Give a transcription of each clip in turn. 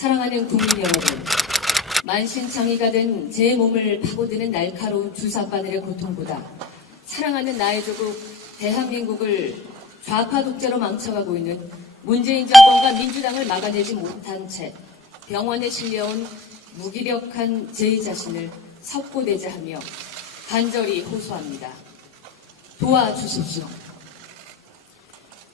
사랑하는 국민 여러분, 만신창이가 된 제 몸을 파고드는 날카로운 주사바늘의 고통보다 사랑하는 나의 조국 대한민국을 좌파 독재로 망쳐가고 있는 문재인 정권과 민주당을 막아내지 못한 채 병원에 실려온 무기력한 제 자신을 석고대죄하며 간절히 호소합니다. 도와주십시오.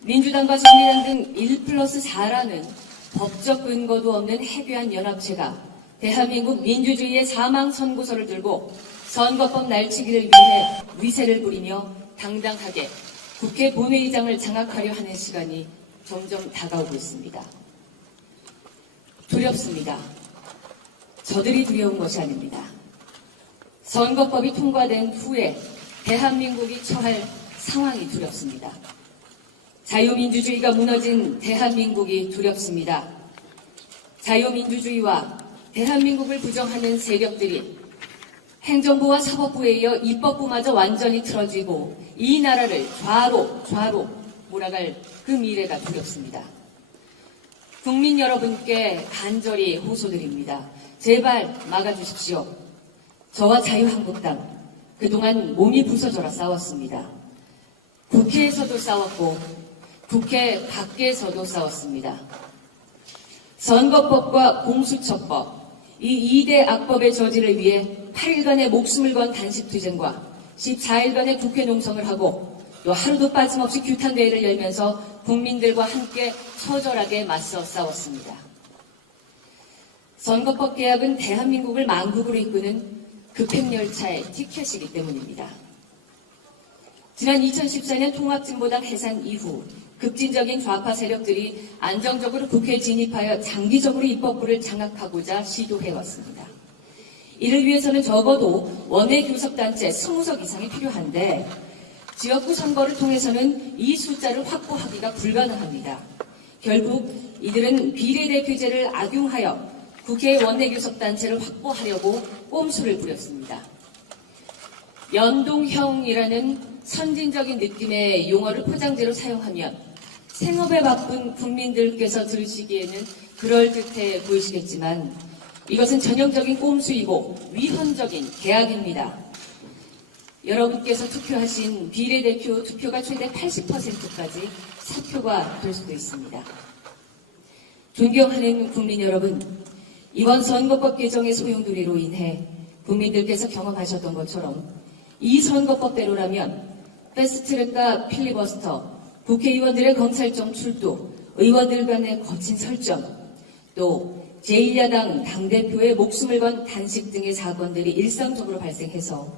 민주당과 정의당 등 1+4라는 법적 근거도 없는 해괴한 연합체가 대한민국 민주주의의 사망 선고서를 들고 선거법 날치기를 위해 위세를 부리며 당당하게 국회 본회의장을 장악하려 하는 시간이 점점 다가오고 있습니다. 두렵습니다. 저들이 두려운 것이 아닙니다. 선거법이 통과된 후에 대한민국이 처할 상황이 두렵습니다. 자유민주주의가 무너진 대한민국이 두렵습니다. 자유민주주의와 대한민국을 부정하는 세력들이 행정부와 사법부에 이어 입법부마저 완전히 틀어지고 이 나라를 좌로 몰아갈 그 미래가 두렵습니다. 국민 여러분께 간절히 호소드립니다. 제발 막아주십시오. 저와 자유한국당 그동안 몸이 부서져라 싸웠습니다. 국회에서도 싸웠고 국회 밖에서도 싸웠습니다. 선거법과 공수처법, 이 2대 악법의 저지를 위해 8일간의 목숨을 건 단식투쟁과 14일간의 국회 농성을 하고 또 하루도 빠짐없이 규탄대회를 열면서 국민들과 함께 처절하게 맞서 싸웠습니다. 선거법 개혁은 대한민국을 만국으로 이끄는 급행열차의 티켓이기 때문입니다. 지난 2014년 통합진보당 해산 이후 급진적인 좌파 세력들이 안정적으로 국회에 진입하여 장기적으로 입법부를 장악하고자 시도해왔습니다. 이를 위해서는 적어도 원외 교섭단체 20석 이상이 필요한데 지역구 선거를 통해서는 이 숫자를 확보하기가 불가능합니다. 결국 이들은 비례대표제를 악용하여 국회의 원내교섭단체를 확보하려고 꼼수를 부렸습니다. 연동형이라는 선진적인 느낌의 용어를 포장재로 사용하면 생업에 바쁜 국민들께서 들으시기에는 그럴듯해 보이시겠지만 이것은 전형적인 꼼수이고 위헌적인 계약입니다. 여러분께서 투표하신 비례대표 투표가 최대 80%까지 사표가 될 수도 있습니다. 존경하는 국민 여러분, 이번 선거법 개정의 소용돌이로 인해 국민들께서 경험하셨던 것처럼 이 선거법대로라면 패스트트랙과 필리버스터, 국회의원들의 검찰청 출두, 의원들 간의 거친 설전, 또 제1야당 당대표의 목숨을 건 단식 등의 사건들이 일상적으로 발생해서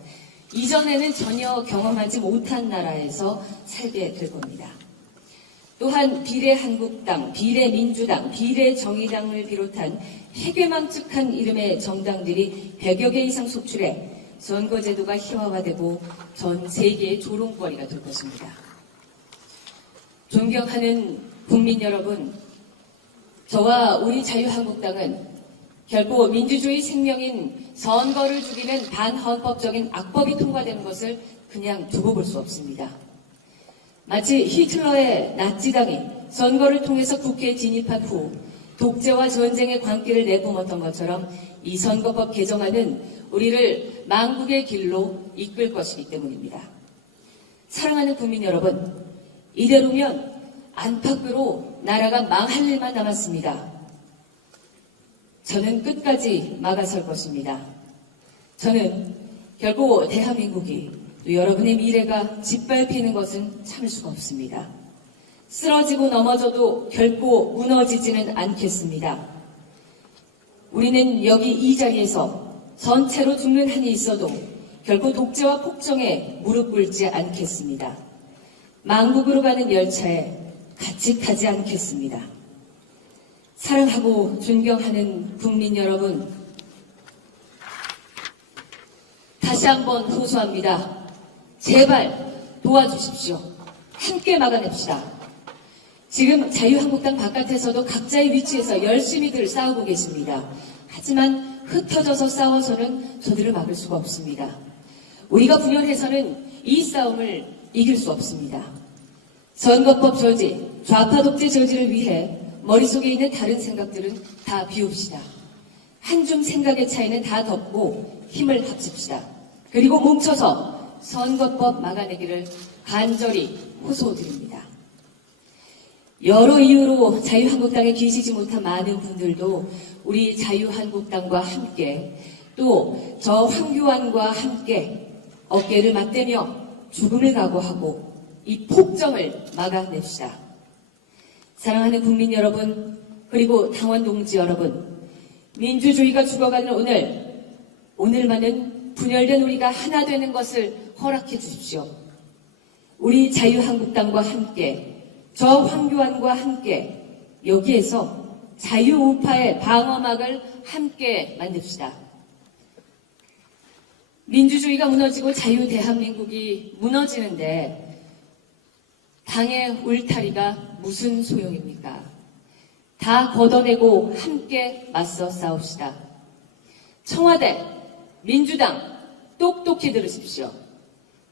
이전에는 전혀 경험하지 못한 나라에서 살게 될 겁니다. 또한 비례한국당, 비례민주당, 비례정의당을 비롯한 해괴망측한 이름의 정당들이 100여 개 이상 속출해 선거제도가 희화화되고 전 세계의 조롱거리가 될 것입니다. 존경하는 국민 여러분, 저와 우리 자유한국당은 결코 민주주의 생명인 선거를 죽이는 반헌법적인 악법이 통과되는 것을 그냥 두고 볼 수 없습니다. 마치 히틀러의 나치당이 선거를 통해서 국회에 진입한 후 독재와 전쟁의 광기를 내뿜었던 것처럼 이 선거법 개정안은 우리를 망국의 길로 이끌 것이기 때문입니다. 사랑하는 국민 여러분, 이대로면 안팎으로 나라가 망할 일만 남았습니다. 저는 끝까지 막아설 것입니다. 저는 결코 대한민국이 또 여러분의 미래가 짓밟히는 것은 참을 수가 없습니다. 쓰러지고 넘어져도 결코 무너지지는 않겠습니다. 우리는 여기 이 자리에서 전체로 죽는 한이 있어도 결코 독재와 폭정에 무릎 꿇지 않겠습니다. 망국으로 가는 열차에 같이 타지 않겠습니다. 사랑하고 존경하는 국민 여러분, 다시 한번 호소합니다. 제발 도와주십시오. 함께 막아냅시다. 지금 자유한국당 바깥에서도 각자의 위치에서 열심히들 싸우고 계십니다. 하지만 흩어져서 싸워서는 저들을 막을 수가 없습니다. 우리가 분열해서는 이 싸움을 이길 수 없습니다. 선거법 저지, 좌파 독재 저지를 위해 머릿속에 있는 다른 생각들은 다 비웁시다. 한 줌 생각의 차이는 다 덮고 힘을 합칩시다. 그리고 뭉쳐서 선거법 막아내기를 간절히 호소드립니다. 여러 이유로 자유한국당에 계시지 못한 많은 분들도 우리 자유한국당과 함께 또 저 황교안과 함께 어깨를 맞대며 죽음을 각오하고 이 폭정을 막아냅시다. 사랑하는 국민 여러분, 그리고 당원 동지 여러분, 민주주의가 죽어가는 오늘만은 분열된 우리가 하나 되는 것을 허락해 주십시오. 우리 자유한국당과 함께, 저 황교안과 함께 여기에서 자유우파의 방어막을 함께 만듭시다. 민주주의가 무너지고 자유대한민국이 무너지는데 당의 울타리가 무슨 소용입니까? 다 걷어내고 함께 맞서 싸웁시다. 청와대, 민주당 똑똑히 들으십시오.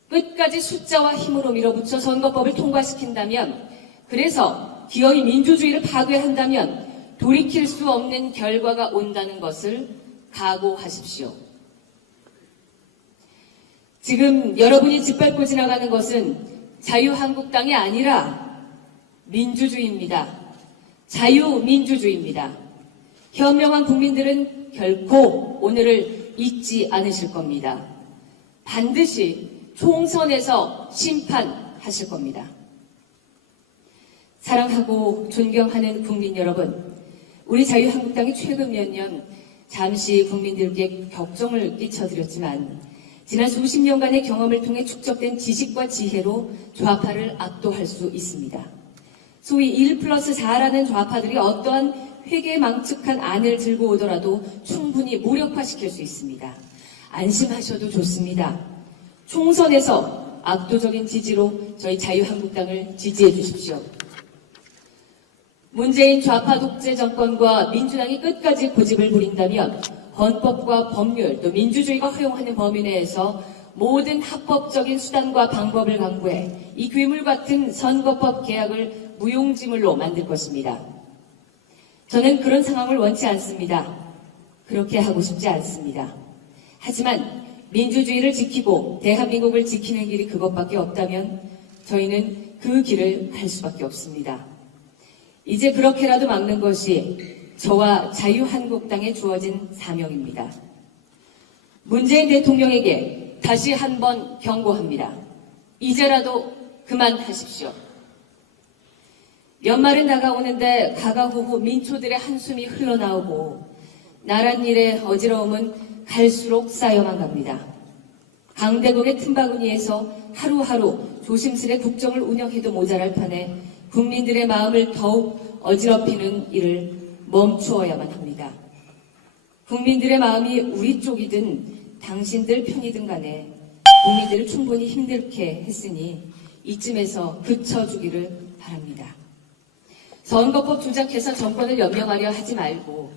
끝까지 숫자와 힘으로 밀어붙여 선거법을 통과시킨다면, 그래서 기어이 민주주의를 파괴한다면 돌이킬 수 없는 결과가 온다는 것을 각오하십시오. 지금 여러분이 짓밟고 지나가는 것은 자유한국당이 아니라 민주주의입니다. 자유민주주의입니다. 현명한 국민들은 결코 오늘을 잊지 않으실 겁니다. 반드시 총선에서 심판하실 겁니다. 사랑하고 존경하는 국민 여러분, 우리 자유한국당이 최근 몇 년 잠시 국민들께 격정을 끼쳐드렸지만 지난 수십 년간의 경험을 통해 축적된 지식과 지혜로 좌파를 압도할 수 있습니다. 소위 1+4라는 좌파들이 어떠한 회계망측한 안을 들고 오더라도 충분히 무력화시킬 수 있습니다. 안심하셔도 좋습니다. 총선에서 압도적인 지지로 저희 자유한국당을 지지해 주십시오. 문재인 좌파 독재 정권과 민주당이 끝까지 고집을 부린다면 헌법과 법률 또 민주주의가 허용하는 범위 내에서 모든 합법적인 수단과 방법을 강구해 이 괴물 같은 선거법 개혁을 무용지물로 만들 것입니다. 저는 그런 상황을 원치 않습니다. 그렇게 하고 싶지 않습니다. 하지만 민주주의를 지키고 대한민국을 지키는 길이 그것밖에 없다면 저희는 그 길을 갈 수밖에 없습니다. 이제 그렇게라도 막는 것이 저와 자유한국당에 주어진 사명입니다. 문재인 대통령에게 다시 한번 경고합니다. 이제라도 그만하십시오. 연말은 다가오는데 가가호호 민초들의 한숨이 흘러나오고 나란 일의 어지러움은 갈수록 쌓여만 갑니다. 강대국의 틈바구니에서 하루하루 조심스레 국정을 운영해도 모자랄 판에 국민들의 마음을 더욱 어지럽히는 일을 멈추어야만 합니다. 국민들의 마음이 우리 쪽이든 당신들 편이든 간에 국민들을 충분히 힘들게 했으니 이쯤에서 그쳐주기를 바랍니다. 선거법 조작해서 정권을 연명하려 하지 말고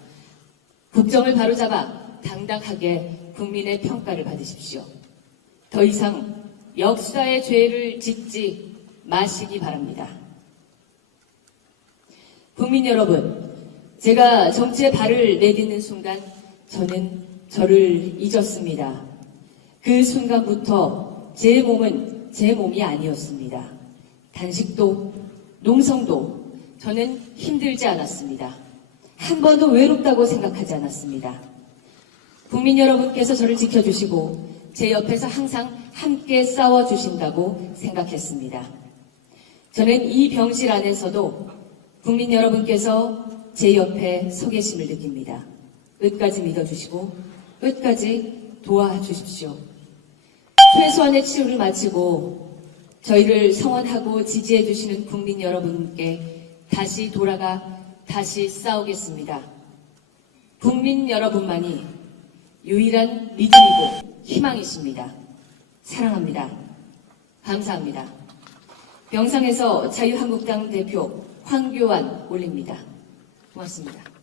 국정을 바로잡아 당당하게 국민의 평가를 받으십시오. 더 이상 역사의 죄를 짓지 마시기 바랍니다. 국민 여러분, 제가 정치에 발을 내딛는 순간 저는 저를 잊었습니다. 그 순간부터 제 몸은 제 몸이 아니었습니다. 단식도 농성도 저는 힘들지 않았습니다. 한 번도 외롭다고 생각하지 않았습니다. 국민 여러분께서 저를 지켜주시고 제 옆에서 항상 함께 싸워주신다고 생각했습니다. 저는 이 병실 안에서도 국민 여러분께서 제 옆에 서 계심을 느낍니다. 끝까지 믿어주시고 끝까지 도와주십시오. 최소한의 치료를 마치고 저희를 성원하고 지지해 주시는 국민 여러분께 다시 돌아가 다시 싸우겠습니다. 국민 여러분만이 유일한 믿음이고 희망이십니다. 사랑합니다. 감사합니다. 병상에서 자유한국당 대표 황교안 올립니다. 고맙습니다.